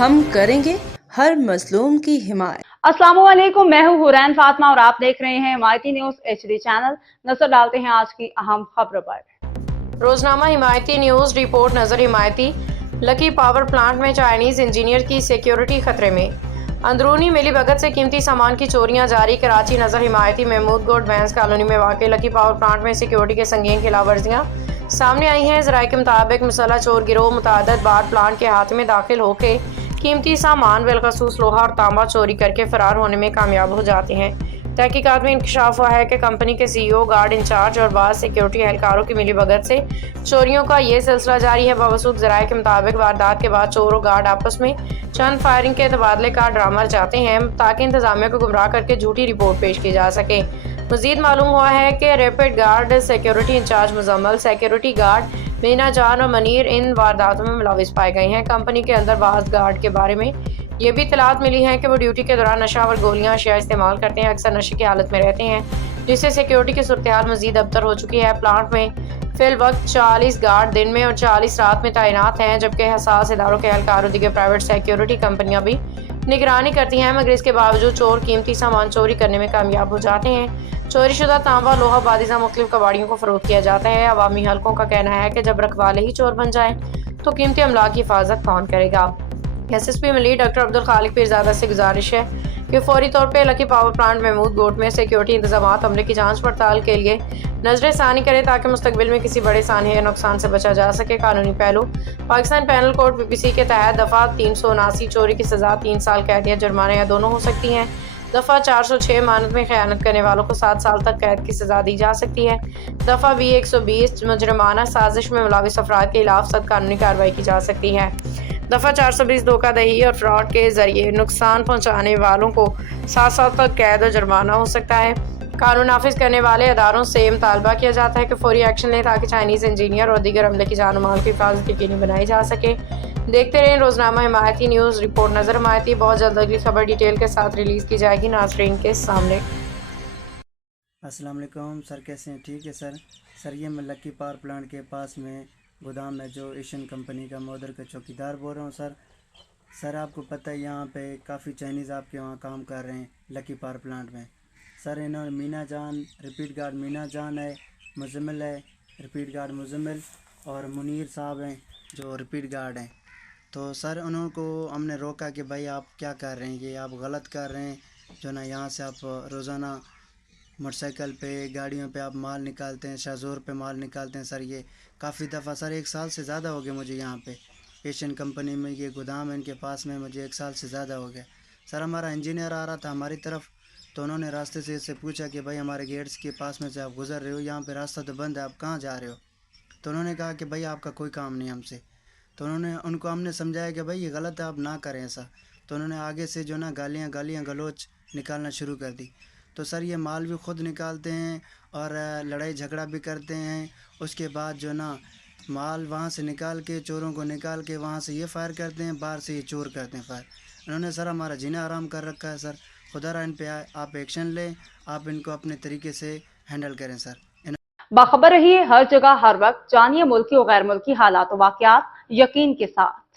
ہم کریں گے ہر مظلوم کی حمایت۔ السلام علیکم، میں ہوں حورین فاطمہ اور آپ دیکھ رہے ہیں حمایتی نیوز HD چینل۔ نظر ڈالتے ہیں آج کی اہم خبروں پر۔ روزنامہ حمایتی نیوز رپورٹ نظر حمایتی لکی پاور پلانٹ میں چائنیز انجینئر کی سیکیورٹی خطرے میں، اندرونی ملی بھگت سے قیمتی سامان کی چوریاں جاری۔ کراچی نظر حمایتی محمود گوڈ بینس کالونی میں واقع لکی پاور پلانٹ میں سیکیورٹی کے سنگین خلاف ورزیاں سامنے آئی ہیں۔ ذرائع کے مطابق مسلح چور گروہ متعدد بار پلانٹ کے احاطے میں داخل ہو کے قیمتی سامان بالخصوص لوہا اور تانبا چوری کر کے فرار ہونے میں کامیاب ہو جاتے ہیں۔ تحقیقات میں انکشاف ہوا ہے کہ کمپنی کے CEO، گارڈ انچارج اور بعض سیکیورٹی اہلکاروں کی ملی بھگت سے چوریوں کا یہ سلسلہ جاری ہے۔ باوثوق ذرائع کے مطابق واردات کے بعد چور و گارڈ آپس میں چند فائرنگ کے تبادلے کا ڈرامہ رچاتے ہیں تاکہ انتظامیہ کو گمراہ کر کے جھوٹی رپورٹ پیش کی جا سکے۔ مزید معلوم ہوا ہے کہ rapid guard security incharge Muzammil, security guard Mina Jan اور منیر ان وارداتوں میں ملوث پائے گئے ہیں۔ کمپنی کے اندر بعض گارڈ کے بارے میں یہ بھی اطلاعات ملی ہیں کہ وہ ڈیوٹی کے دوران نشہ آور گولیاں اشیاء استعمال کرتے ہیں، اکثر نشے کی حالت میں رہتے ہیں، جس سے سیکیورٹی کی صورتحال مزید ابتر ہو چکی ہے۔ پلانٹ میں فی الوقت 40 گارڈ دن میں اور 40 رات میں تعینات ہیں، جبکہ حساس اداروں کے اہلکار اور دیگر پرائیویٹ سیکیورٹی کمپنیاں بھی نگرانی کرتی ہیں، مگر اس کے باوجود چور قیمتی سامان چوری کرنے میں کامیاب ہو جاتے ہیں۔ چوری شدہ تانبا، لوہا بادیزہ مختلف کباڑیوں کو فروخت کیا جاتا ہے۔ عوامی حلقوں کا کہنا ہے کہ جب رکھوالے ہی چور بن جائیں تو قیمتی املاک کی حفاظت کون کرے گا؟ SSP ملی ڈاکٹر عبدالخالق پیرزادہ سے گزارش ہے کہ فوری طور پہ لکی پاور پلانٹ محمود گوٹ میں سیکیورٹی انتظامات عملے کی جانچ پڑتال کے لیے نظر ثانی کرے تاکہ مستقبل میں کسی بڑے سانحے یا نقصان سے بچا جا سکے۔ قانونی پہلو: پاکستان پینل کوڈ PPC کے تحت دفعہ 379 چوری کی سزا 3 سال قید یا جرمانہ یا دونوں ہو سکتی ہے۔ دفعہ 406 امانت میں خیانت کرنے والوں کو 7 سال تک قید کی سزا دی جا سکتی ہے۔ دفعہ 120 مجرمانہ سازش میں ملوث افراد کے خلاف سخت قانونی کارروائی کی جا سکتی ہے۔ دفعہ 420 دھوکہ دہی اور فراڈ کے ذریعے نقصان پہنچانے والوں کو 7 سال تک قید اور جرمانہ ہو سکتا ہے۔ قانون نافذ کرنے والے اداروں سے مطالبہ کیا جاتا ہے کہ فوری ایکشن لیں تاکہ چائنیز انجینئر اور دیگر عملے کی جان و مال کی حفاظت یقینی بنائی جا سکے۔ دیکھتے رہیں روزنامہ حمایتی نیوز رپورٹ نظر حمایتی۔ بہت جلد اگلی خبر ڈیٹیل کے ساتھ ریلیز کی جائے گی ناظرین کے سامنے۔ السلام علیکم سر، کیسے ہیں؟ ٹھیک ہے سر یہ میں لکی پاور پلانٹ کے پاس میں گودام میں جو ایشین کمپنی کا مودر کا چوکیدار بول رہا ہوں سر آپ کو پتہ ہے یہاں پہ کافی چائنیز آپ کے وہاں کام کر رہے ہیں لکی پاور پلانٹ میں۔ سر انہوں نے مینا جان، ریپیٹ گارڈ مینا جان ہے، مزمل ہے ریپیٹ گارڈ مزمل، اور منیر صاحب ہیں جو ریپیٹ گارڈ ہیں۔ تو سر انہوں کو ہم نے روکا کہ بھائی آپ کیا کر رہے ہیں، یہ آپ غلط کر رہے ہیں جو نا، یہاں سے آپ روزانہ موٹر سائیکل پہ گاڑیوں پہ آپ مال نکالتے ہیں، شاہزور پہ مال نکالتے ہیں سر۔ یہ کافی دفعہ سر 1 سال سے زیادہ ہو گیا مجھے یہاں پہ ایشین کمپنی میں یہ گودام ہے ان کے پاس میں، مجھے 1 سال سے زیادہ ہو گیا سر۔ ہمارا انجینئر آ رہا تھا ہماری طرف تو انہوں نے راستے سے اس سے پوچھا کہ بھائی ہمارے گیٹس کے پاس میں سے آپ گزر رہے ہو، یہاں پہ راستہ تو بند ہے، آپ کہاں جا رہے ہو؟ تو انہوں نے کہا کہ بھائی آپ کا کوئی کام نہیں ہم سے۔ تو ان کو ہم نے سمجھایا کہ بھائی یہ غلط ہے، آپ نہ کریں ایسا۔ تو انہوں نے آگے سے جو نا گالیاں گلوچ نکالنا شروع کر دی۔ تو سر یہ مال بھی خود نکالتے ہیں اور لڑائی جھگڑا بھی کرتے ہیں۔ اس کے بعد جو نا مال وہاں سے نکال کے، چوروں کو نکال کے وہاں سے یہ فائر کرتے ہیں، باہر سے یہ چور کرتے ہیں فائر۔ انہوں نے سر ہمارا جینا آرام کر رکھا ہے سر۔ خدا را ان پہ آپ ایکشن لیں، آپ ان کو اپنے طریقے سے ہینڈل کریں سر۔ باخبر رہیے ہر جگہ ہر وقت، جانیے ملکی و غیر ملکی حالات و واقعات یقین کے ساتھ۔